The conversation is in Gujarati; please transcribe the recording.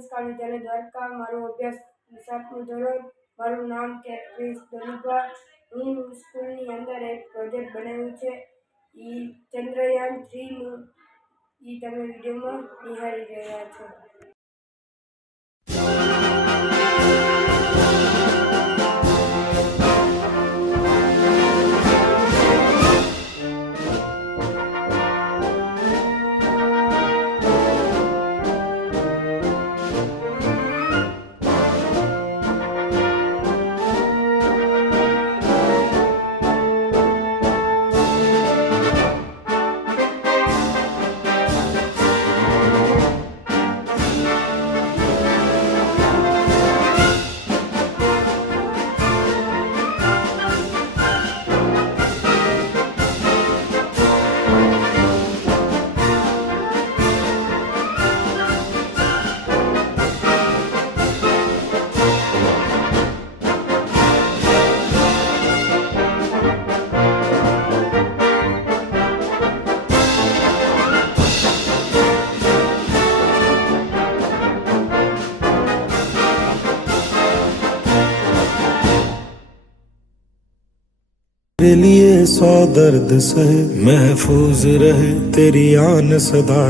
સંસ્કાર વિદ્યાલય દ્વારકા। મારો અભ્યાસ 7મું ધોરણ। મારું નામ કેપ્રિસ દલુભા। હું સ્કૂલની અંદર એક પ્રોજેક્ટ બનાવ્યું છે ઈ ચંદ્રયાન 3 નું ઈ તમે વિડીયોમાં નિહાળી રહ્યા છો। तेरे लिए 100 दर्द सहे, महफूज रहे तेरी आन सदा।